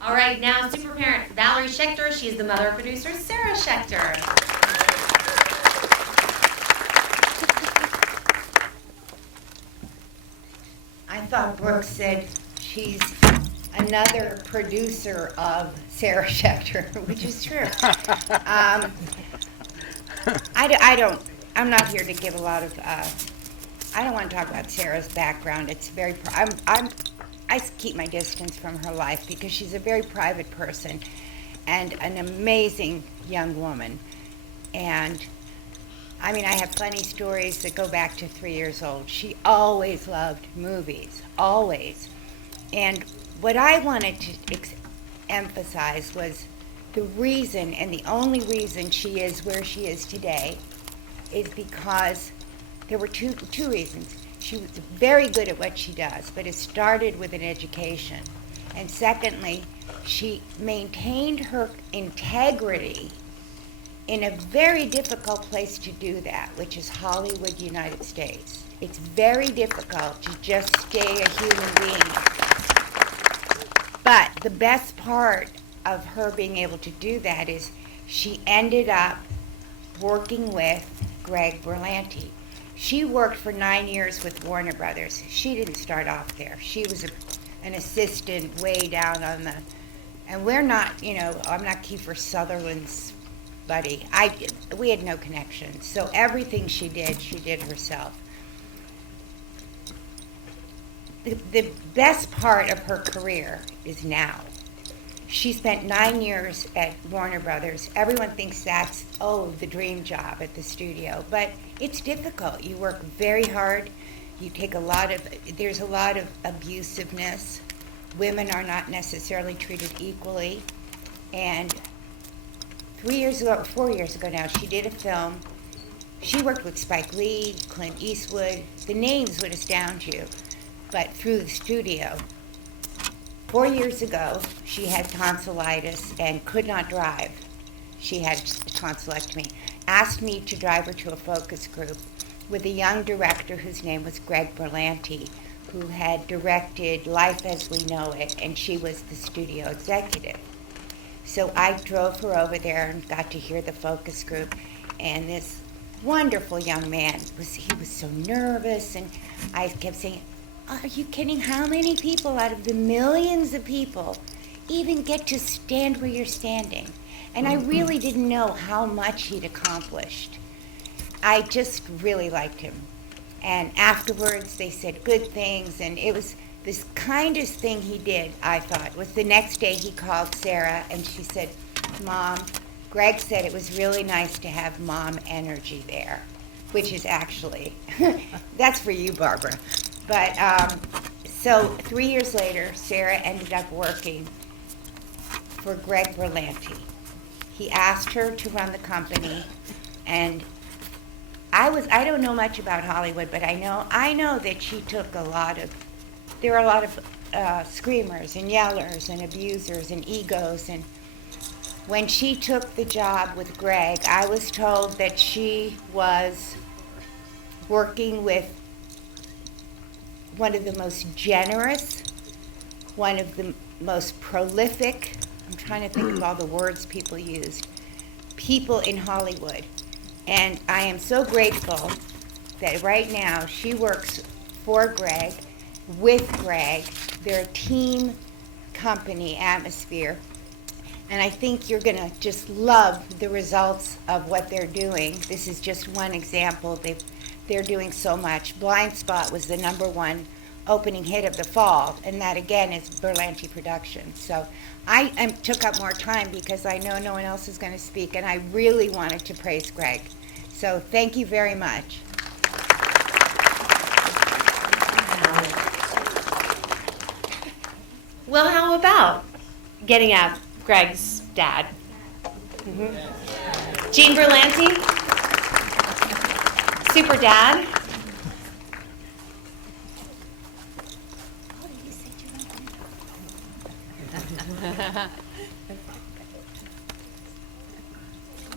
All right, now super parent Valerie Schechter. She's the mother of producer Sarah Schechter. I thought Brooke said she's another producer of Sarah Schechter, which is true. I'm not here to give a lot of, I don't want to talk about Sarah's background. It's very, I keep my distance from her life because she's a very private person and an amazing young woman. And I mean, I have funny stories that go back to 3 years old. She always loved movies, always. And what I wanted to emphasize was the reason, and the only reason she is where she is today, is because there were two reasons. She was very good at what she does, but it started with an education. And secondly, she maintained her integrity in a very difficult place to do that, which is Hollywood, United States. It's very difficult to just stay a human being. But the best part of her being able to do that is she ended up working with Greg Berlanti. She worked for 9 years with Warner Brothers. She didn't start off there. She was an assistant way down on the, and we're not, I'm not Kiefer Sutherland's buddy. We had no connection. So everything she did herself. The best part of her career is now. She spent 9 years at Warner Brothers. Everyone thinks that's, the dream job at the studio. But it's difficult. You work very hard. You take there's a lot of abusiveness. Women are not necessarily treated equally. And 4 years ago now, she did a film. She worked with Spike Lee, Clint Eastwood. The names would astound you, but through the studio. 4 years ago, she had tonsillitis and could not drive. She had a tonsillectomy. Asked me to drive her to a focus group with a young director whose name was Greg Berlanti, who had directed Life as We Know It, and she was the studio executive. So I drove her over there and got to hear the focus group, and this wonderful young man, he was so nervous, and I kept saying, are you kidding? How many people out of the millions of people even get to stand where you're standing? And I really didn't know how much he'd accomplished. I just really liked him. And afterwards, they said good things, and it was this kindest thing he did, I thought, was the next day he called Sarah, and she said, Mom, Greg said it was really nice to have mom energy there, which is actually, that's for you, Barbara. But so 3 years later, Sarah ended up working for Greg Berlanti. He asked her to run the company, and I don't know much about Hollywood, but I know that she took there were a lot of screamers and yellers and abusers and egos, and when she took the job with Greg, I was told that she was working with one of the most generous, one of the most prolific, I'm trying to think of all the words people used, people in Hollywood. And I am so grateful that right now she works for Greg, with Greg. They're a team company atmosphere. And I think you're going to just love the results of what they're doing. This is just one example. They're doing so much. Blind Spot was the #1 opening hit of the fall, and that again is Berlanti production. So I took up more time because I know no one else is going to speak, and I really wanted to praise Greg. So thank you very much. Well, how about getting at Greg's dad? Gene Berlanti, super dad.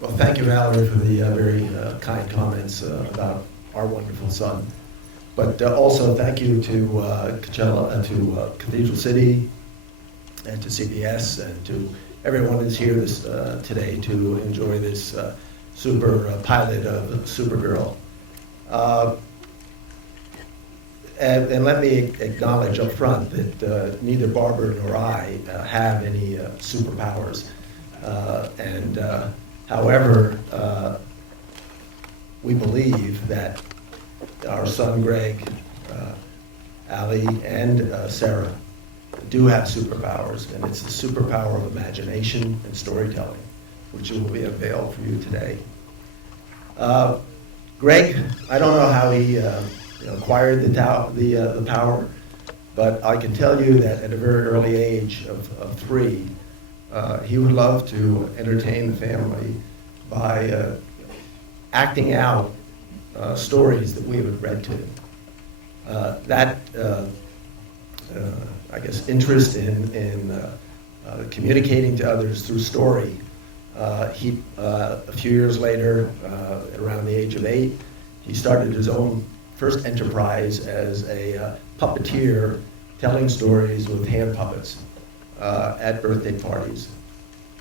Well, thank you, Valerie, for the very kind comments about our wonderful son. But also thank you to Cathedral City, and to CBS and to everyone who's here today to enjoy this super pilot of Supergirl. And let me acknowledge up front that neither Barbara nor I have any superpowers. However, we believe that our son Greg, Ali, and Sarah do have superpowers, and it's the superpower of imagination and storytelling, which will be unveiled for you today. Greg, I don't know how he acquired the power, but I can tell you that at a very early age of 3, he would love to entertain the family by acting out stories that we had read to him. I guess, interest in communicating to others through story. A few years later, around the age of 8, he started his own first enterprise as a puppeteer, telling stories with hand puppets at birthday parties.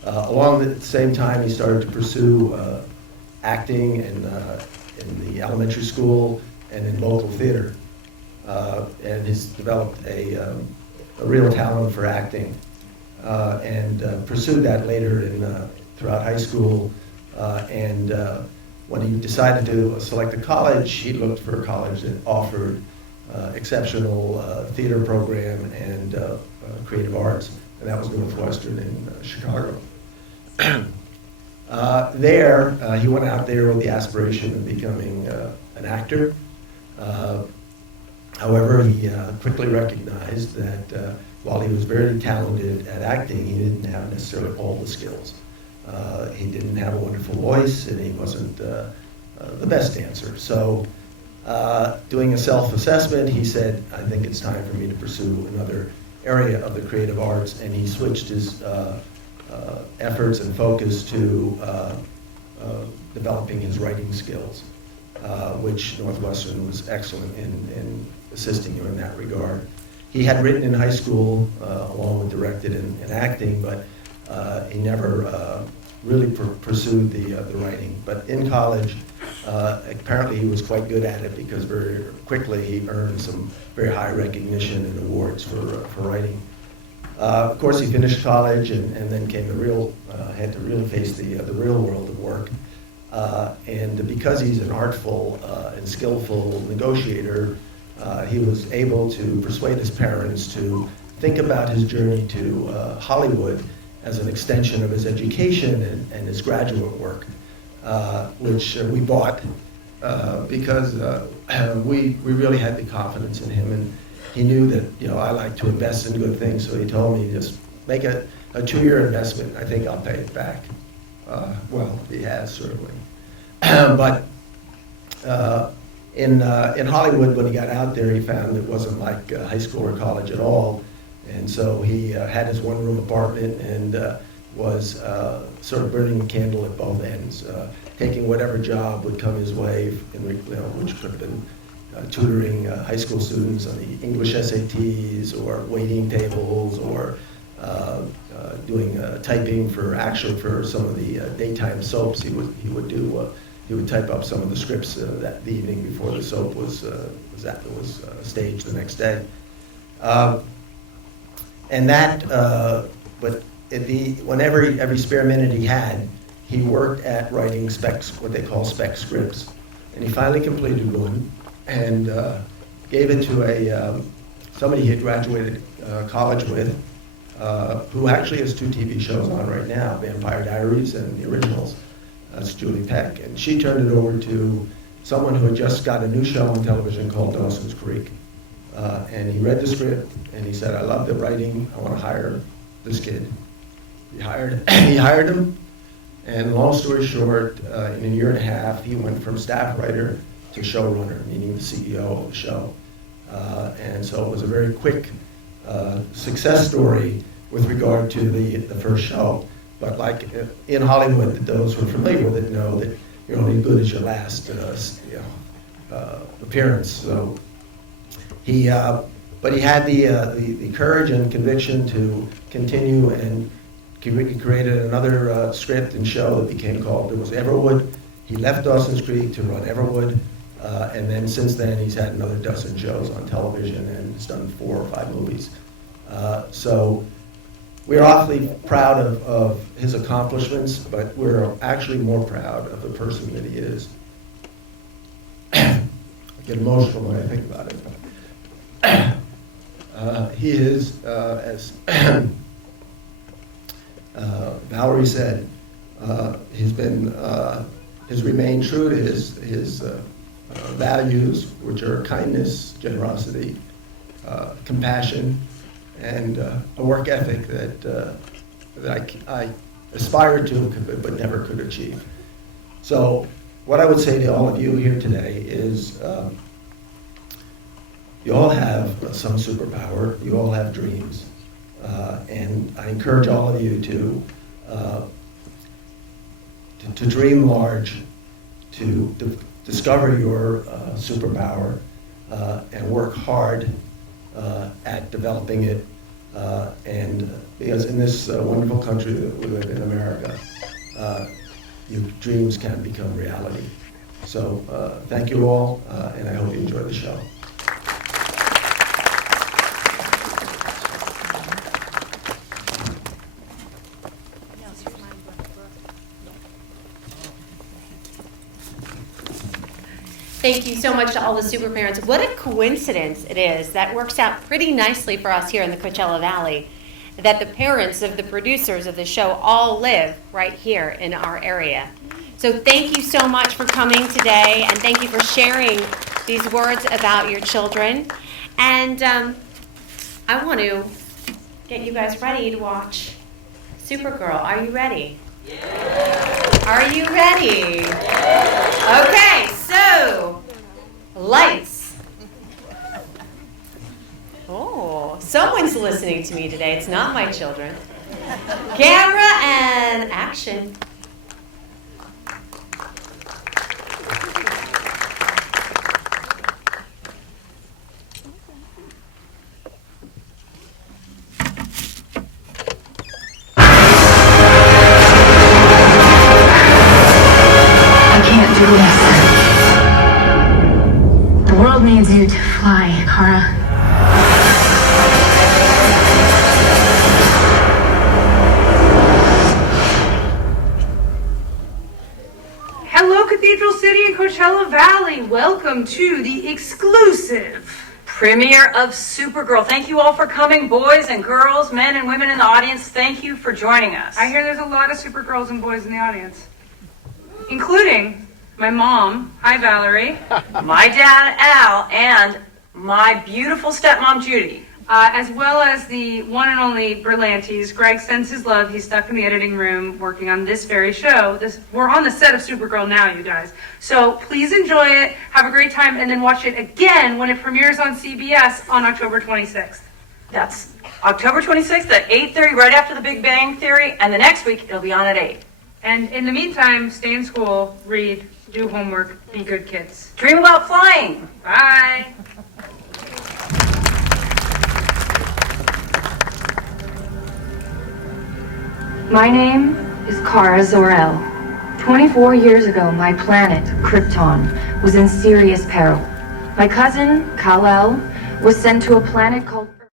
Along the same time, he started to pursue acting in the elementary school and in local theater, and he's developed a real talent for acting, and pursued that later throughout high school. When he decided to select a college, he looked for a college that offered exceptional theater program and creative arts, and that was Northwestern in Chicago. He went out there with the aspiration of becoming an actor. However, he quickly recognized that while he was very talented at acting, he didn't have necessarily all the skills. He didn't have a wonderful voice, and he wasn't the best dancer. So, doing a self-assessment, he said, I think it's time for me to pursue another area of the creative arts, and he switched his efforts and focus to developing his writing skills, which Northwestern was excellent in assisting him in that regard. He had written in high school, along with directed and acting, but he never really pursued the writing. But in college, apparently he was quite good at it, because very quickly he earned some very high recognition and awards for writing. Of course, he finished college and then came had to really face the real world of work. And because he's an artful and skillful negotiator, he was able to persuade his parents to think about his journey to Hollywood as an extension of his education and his graduate work, which we bought because we really had the confidence in him, and he knew that I like to invest in good things, so he told me, just make a 2-year investment. I think I'll pay it back. Well, he has certainly, but in Hollywood, when he got out there, he found it wasn't like high school or college at all. And so he had his one-room apartment and was sort of burning a candle at both ends, taking whatever job would come his way, which could have been tutoring high school students on the English SATs, or waiting tables, or doing typing for some of the daytime soaps. He would type up some of the scripts the evening before the soap was staged the next day. But every spare minute he had, he worked at writing what they call spec scripts. And he finally completed one and gave it to somebody he had graduated college with, who actually has 2 TV shows on right now, Vampire Diaries and The Originals. That's Julie Peck. And she turned it over to someone who had just got a new show on television called Dawson's Creek. And he read the script, and he said, I love the writing, I want to hire this kid. He hired him, and long story short, in a 1.5 years, he went from staff writer to showrunner, meaning the CEO of the show. And so it was a very quick success story with regard to the first show. But like in Hollywood, those who are familiar with it know that you're only as good as your last appearance. So he But he had the courage and conviction to continue, and he created another script and show that became called, it was Everwood. He left Dawson's Creek to run Everwood, and then since then he's had another dozen shows on television and has done 4 or 5 movies. So we're awfully proud of his accomplishments, but we're actually more proud of the person that he is. I get emotional when I think about it. He is, as Valerie said, he's remained true to his values, which are kindness, generosity, compassion, and a work ethic that I aspired to but never could achieve. So what I would say to all of you here today is you all have some superpower, you all have dreams, and I encourage all of you to dream large, to discover your superpower, and work hard at developing it, and because in this wonderful country that we live in, America, your dreams can become reality. So thank you all, and I hope you enjoy the show. Thank you so much to all the super parents. What a coincidence it is. That works out pretty nicely for us here in the Coachella Valley, that the parents of the producers of the show all live right here in our area. So thank you so much for coming today, and thank you for sharing these words about your children. And I want to get you guys ready to watch Supergirl. Are you ready? Yeah. Are you ready? Yeah. Okay, so lights. Oh, someone's listening to me today. It's not my children. Camera and action. The world needs you to fly, Kara. Hello, Cathedral City and Coachella Valley. Welcome to the exclusive premiere of Supergirl. Thank you all for coming, boys and girls, men and women in the audience. Thank you for joining us. I hear there's a lot of Supergirls and boys in the audience, including my mom, hi Valerie, my dad Al, and my beautiful stepmom Judy. As well as the one and only Berlantes. Greg sends his love. He's stuck in the editing room working on this very show. We're on the set of Supergirl now, you guys. So please enjoy it, have a great time, and then watch it again when it premieres on CBS on October 26th. That's October 26th at 8:30, right after the Big Bang Theory, and the next week it'll be on at 8. And in the meantime, stay in school, read, do homework, be good kids. Dream about flying. Bye. My name is Kara Zor-El. 24 years ago, my planet, Krypton, was in serious peril. My cousin, Kal-El, was sent to a planet called